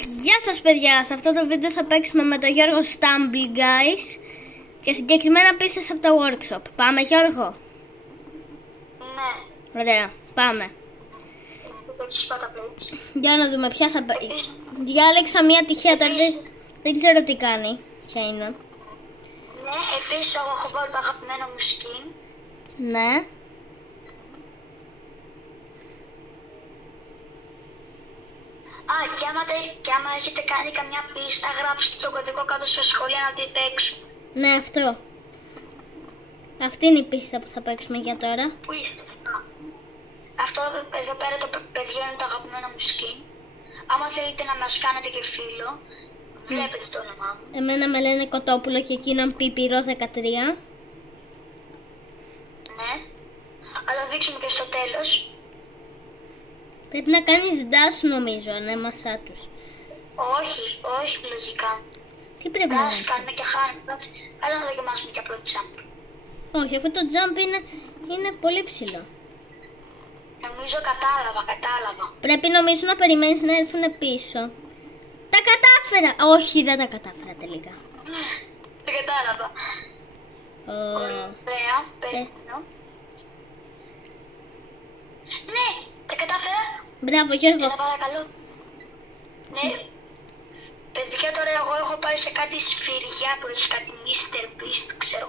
Γεια σας παιδιά, σε αυτό το βίντεο θα παίξουμε με τον Γιώργο Stumble Guys και συγκεκριμένα πίστες από το workshop. Πάμε Γιώργο? Ναι. Ωραία, πάμε. Για να δούμε ποια θα παίξει. Διάλεξα μια τυχαία τώρα, δεν ξέρω τι κάνει. Ποια είναι? Ναι, επίσης εγώ έχω βάλει το αγαπημένο μου skin. Ναι. Και άμα έχετε κάνει καμιά πίστα, γράψτε τον κωδικό κάτω στα σχόλια να την παίξουμε. Ναι, αυτό. Αυτή είναι η πίστα που θα παίξουμε για τώρα. Πού είναι? Αυτό εδώ πέρα το παιδιά είναι το αγαπημένο μου skin. Άμα θέλετε να μας κάνετε και φίλο, βλέπετε το όνομά μου. Εμένα με λένε Κοτόπουλο και εκείνον Πιπυρό 13. Ναι. Αλλά το δείξουμε και στο τέλος. Πρέπει να κάνεις dash νομίζω, ανέμασά τους. Όχι λογικά. Τι πρέπει να κάνεις? Κάνουμε και χάνουμε. Άρα να δοκιμάσουμε και απλό jump. Όχι, αυτό το jump είναι πολύ ψηλό. Νομίζω κατάλαβα. Πρέπει νομίζω να περιμένεις να έρθουν πίσω. Τα κατάφερα! Όχι, δεν τα κατάφερα τελικά. Δεν κατάλαβα. Ωραία, περιμένω. Ναι, τα κατάφερα. Μπράβο Γιώργο. Παρακαλώ. Ναι. Παιδιά, τώρα εγώ έχω πάει σε κάτι σφυριά που έχει κάτι Mr. Beast, ξέρω.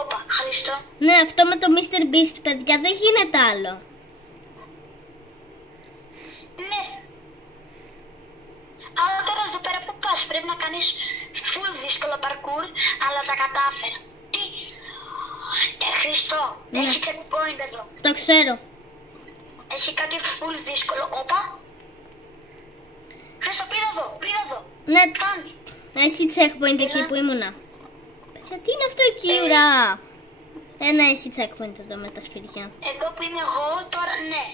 Όπα, Χριστό. Ναι, αυτό με το Mr. Beast, παιδιά, δεν γίνεται άλλο. Ναι. Αλλά τώρα εδώ πέρα που πας, πρέπει να κάνεις full δύσκολο parkour, αλλά τα κατάφερα. Τι? Χριστό, Ναι. έχει checkpoint εδώ. Το ξέρω. Έχει κάτι full δύσκολο. Όπα. Χρήστο, πήρα εδώ. Ναι, Φτάνει. έχει checkpoint εκεί που ήμουνα. Παιδιά, τι είναι αυτό εκεί, ουρά. Ναι, έχει checkpoint εδώ με τα σφυριά. Εδώ που είμαι εγώ τώρα, ναι.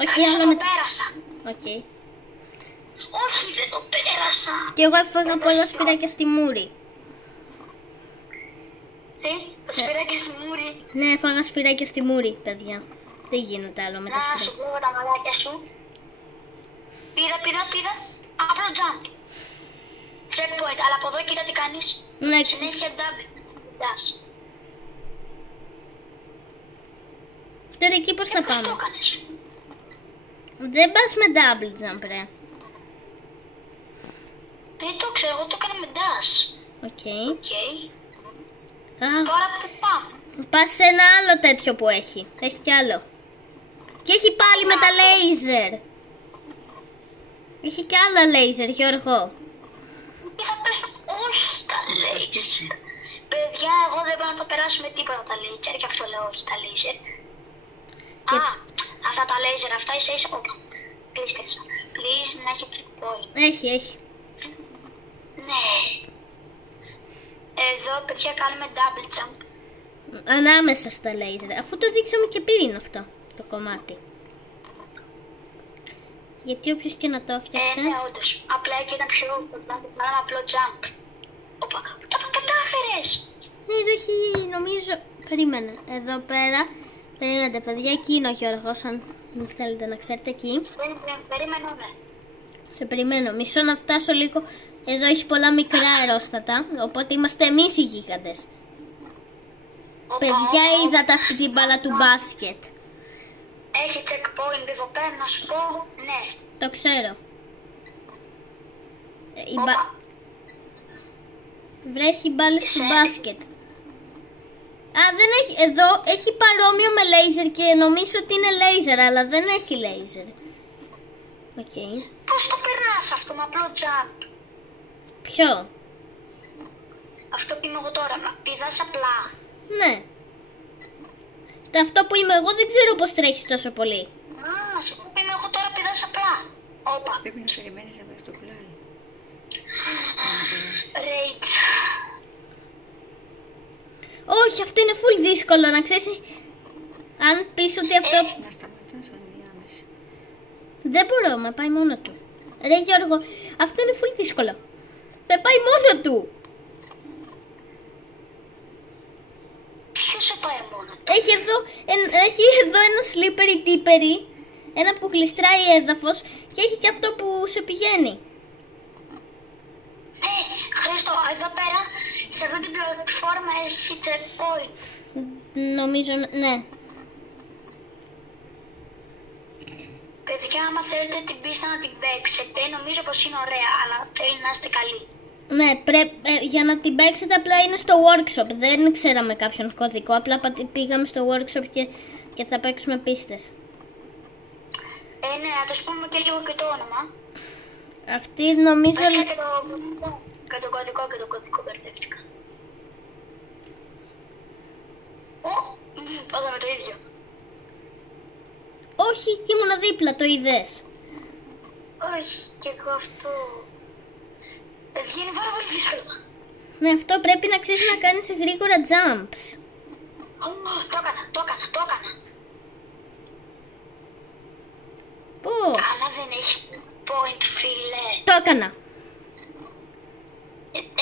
Όχι, Χρήστο, άλλο το με... πέρασα. Οκ. Όχι, δεν το πέρασα. Και εγώ έφαγα πολλά σφυράκια στη μούρη. Τι, το σφυράκι στη μούρη. Ναι, έφαγα σφυράκια στη μούρη, παιδιά. Δεν γίνεται άλλο με τα Να σου σφυράκια. βλέπω τα μαλάκια σου. Πήδα. Απλό jump. Checkpoint, αλλά από εδώ κοίτα τι κάνεις. Ναι, Συνέχεια double. Dash. τώρα εκεί πώς θα Πώς το πάμε? έκανες? Δεν πας με double jump, ρε. Δεν το ξέρω, εγώ το έκανα με dash. Οκ. Τώρα που πάμε? Πας σε ένα άλλο τέτοιο που έχει. Έχει κι άλλο. Και έχει πάλι με τα laser. Έχει κι άλλα laser, Γιώργο. Ή θα πέσω? Όχι τα laser. Παιδιά, εγώ δεν μπορώ να το περάσω με τίποτα τα laser. Γι' αυτό λέω όχι τα laser. Αυτά τα laser, αυτά ίσα. Όπα. Please να έχει checkpoint. Έχει. Ναι. Εδώ, παιδιά, κάνουμε double jump. Ανάμεσα στα laser. Αφού το δείξαμε και πριν αυτό το κομμάτι. Γιατί όποιος και να το έφτιαξε. Ναι, όντως. Απλά εκεί ήταν πιο κάναμε απλό jump. Όπα, τα κατάφερες. Ναι, εδώ έχει νομίζω. Περίμενε. Εδώ πέρα. Περίμενε παιδιά, εκεί είναι ο Γιώργος. Αν θέλετε να ξέρετε εκεί. Περίμενε. Σε περιμένω. Μισό να φτάσω λίγο. Εδώ έχει πολλά μικρά αερόστατα. Οπότε είμαστε εμείς οι γίγαντες. Παιδιά, είδατε αυτή την μπάλα του μπάσκετ? Έχει checkpoint εδώ πέρα, να σου πω. Ναι. Το ξέρω. Βρέχει μπάλες του μπάσκετ. Δεν έχει. Εδώ έχει παρόμοιο με λέιζερ και νομίζω ότι είναι λέιζερ, αλλά δεν έχει λέιζερ. Οκ. Πώς το περνάς αυτό με απλό jump? Ποιο? Αυτό που είμαι εγώ τώρα, πηδάς απλά. Ναι. Αυτό που είμαι εγώ δεν ξέρω πώς τρέχεις τόσο πολύ. Αυτό που είμαι εγώ τώρα πηδάς απλά. Όπα. Πρέπει να περιμένεις να βρεις το πλάι. Rage. Όχι, αυτό είναι full δύσκολο, να ξέρεις. Αν πεις ότι αυτό... Να σταματάς ενδιάμεση. Δεν μπορώ, με πάει μόνο του. Ρε Γιώργο, αυτό είναι full δύσκολο. Με πάει μόνο του. Ποιος σε πάει μόνο του? έχει εδώ ένα slippery tippery, ένα που γλιστράει έδαφος και έχει και αυτό που σε πηγαίνει. Χρήστο, εδώ πέρα, σε αυτή την πλατφόρμα έχει checkpoint. Νομίζω, ναι. Παιδιά, άμα θέλετε την πίστα να την παίξετε, νομίζω πως είναι ωραία, αλλά θέλει να είστε καλοί. Ναι, για να την παίξετε απλά είναι στο workshop. Δεν ξέραμε κάποιον κωδικό, απλά πήγαμε στο workshop και θα παίξουμε πίστες. Ναι, να τους πούμε και λίγο και το όνομα. Αυτή νομίζω... Βασικά και το κωδικό μπερδεύτηκα. Πάθαμε το ίδιο. Όχι, ήμουνα δίπλα, το είδες. Όχι, και εγώ αυτό. Είναι πάρα πολύ δύσκολο. Ναι, αυτό πρέπει να ξέρεις να κάνεις γρήγορα jumps. Το έκανα. Πώς? Αλλά δεν έχει point, φίλε. Το έκανα.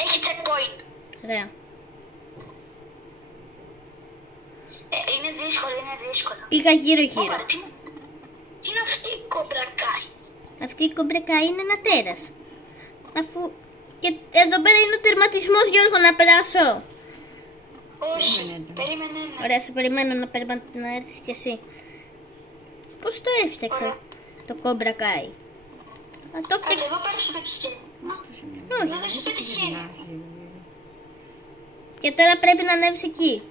Έχει checkpoint. Ωραία. Είναι δύσκολο. Πήγα γύρω-γύρω. Ωρα, τι είναι αυτή η κομπρακάι? Αυτή η κομπρακάι είναι ένα τέρας. Αφού... Και εδώ πέρα είναι ο τερματισμός, Γιώργο, να περάσω. Όχι, περίμενε. Ωραία, σε περιμένω να έρθεις κι εσύ. Πώς το έφτιαξα? Ωραία. Το κομπρακάι. Το έφτιαξα. Εδώ πέρα σε πετυχαίνει. Όχι. Δεν σε πετυχαίνει. Και τώρα πρέπει να ανέβεις εκεί.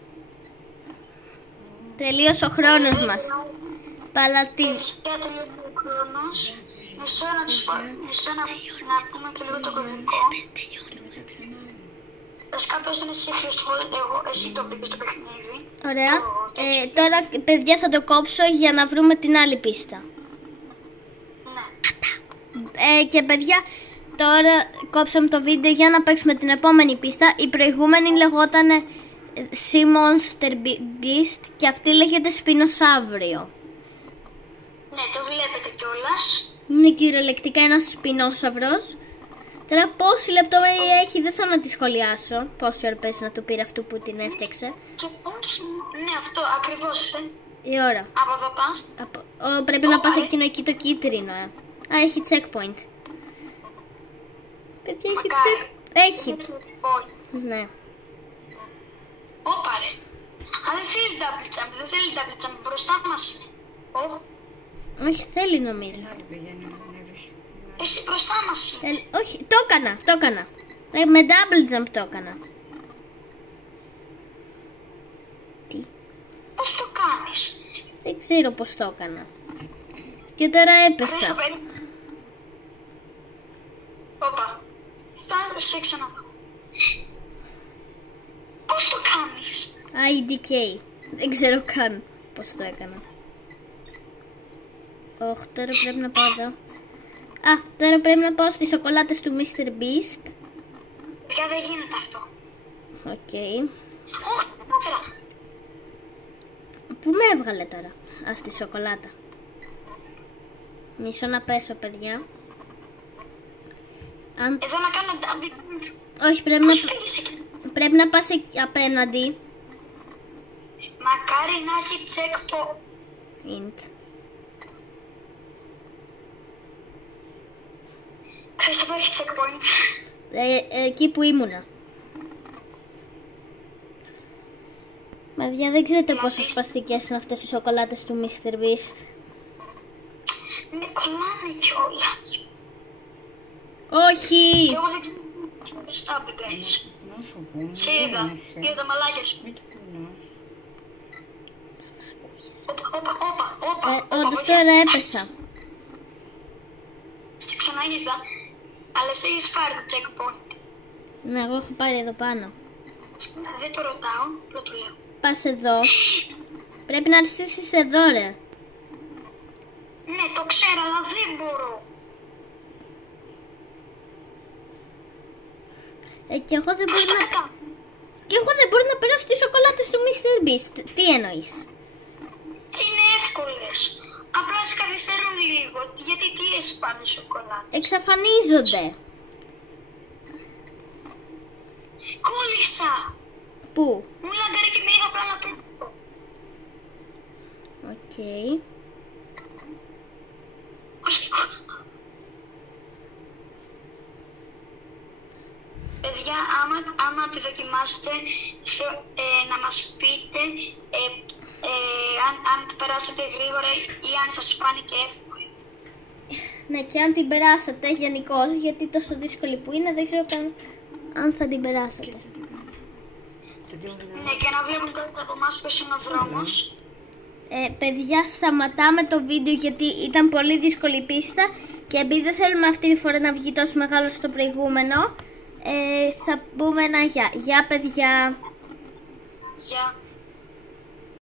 Τελείωσε ο χρόνος μας. Παλατή. Για τελείωσε ο χρόνος. Μισό να πούμε και λίγο το κωδικό. Βασικά πες τον εσύ, Χρήστο, εσύ το πήγες το παιχνίδι. Ωραία. Τώρα, παιδιά, θα το κόψω για να βρούμε την άλλη πίστα. Ναι. Και παιδιά, τώρα κόψαμε το βίντεο για να παίξουμε την επόμενη πίστα. Η προηγούμενη λεγόταν Sea Monster Beast και αυτή λέγεται Σπινοσαύριο. Ναι, το βλέπετε κιόλας. Είναι κυριολεκτικά ένας σπινόσαυρος. Τώρα πόση λεπτομέρεια έχει δεν θέλω να τη σχολιάσω. Πόση ώρα πες να του πήρε αυτού που την έφτιαξε. Και πώς, ναι, αυτό ακριβώς. Η ώρα. Από εδώ πας. Πρέπει να πας εκείνο εκεί το κίτρινο. Α, έχει checkpoint. Παιδιά, έχει check. Έχει. Ναι. Όπα ρε. Αν δεν θέλει double jump, δεν θέλει double jump, μπροστά μας είναι. Όχι, θέλει νομίζω. Εσύ μπροστά μας είναι. Όχι, το έκανα. Με double jump το έκανα. Τι? Πώς το κάνεις? Δεν ξέρω πώς το έκανα. Και τώρα έπεσα. Όπα. Θα σε ξαναδώ. Πώς το κάνεις? IDK. Δεν ξέρω καν πώς το έκανα. Όχι, τώρα πρέπει να πάω εδώ. Τώρα πρέπει να πάω στις σοκολάτες του Mr. Beast. Πια δεν γίνεται αυτό. Οκ. Όχι, έφερα. Πού με έβγαλε τώρα? Στη σοκολάτα. Μισό να πέσω, παιδιά. Εδώ να κάνω double. Όχι, πρέπει να πας απέναντι. Μακάρι να έχει checkpoint. Χρήστο, που έχει checkpoint. Εκεί που ήμουνα. Παιδιά, δεν ξέρετε πόσο σπαστικές είναι αυτές οι σοκολάτες του Mr. Beast. Ναι, κολλάνε κιόλας. Όχι! Και εγώ δεν ξέρω πώς τα μπήκες. Σε είδα τα μαλάκια σου. Όπα. Όντως τώρα έπεσα. Σε ξαναείδα, αλλά εσύ έχεις πάρει το checkpoint. Ναι, εγώ έχω πάρει εδώ πάνω. Δεν το ρωτάω, απλά το λέω. Πας εδώ. Πρέπει να αρχίσεις εδώ, ρε. Ναι, το ξέρω, αλλά δεν μπορώ. Και εγώ δεν μπορώ να... Και εγώ δεν μπορώ να περάσω τις σοκολάτες του Mr. Beast. Τι εννοείς? Είναι εύκολες. Απλά σε καθυστερούν λίγο. Γιατί τι έχει πάνω σοκολάτες? Εξαφανίζονται. Κόλλησα. Πού? Μου λαγκάρει και με είδα απλά να πέφτω. Όχι. Παιδιά, άμα τη δοκιμάσετε, να μας πείτε αν την περάσατε γρήγορα ή αν σας φάνηκε εύκολη. Ναι, και αν την περάσατε γενικώς, γιατί τόσο δύσκολη που είναι, δεν ξέρω καν αν θα την περάσετε. Ναι, και να βλέπουν τότε από εμάς ποιος είναι ο δρόμος. Παιδιά, σταματάμε το βίντεο γιατί ήταν πολύ δύσκολη η πίστα και επειδή δεν θέλουμε αυτή τη φορά να βγει τόσο μεγάλο στο προηγούμενο, θα πούμε ένα γεια. Γεια, παιδιά. Γεια.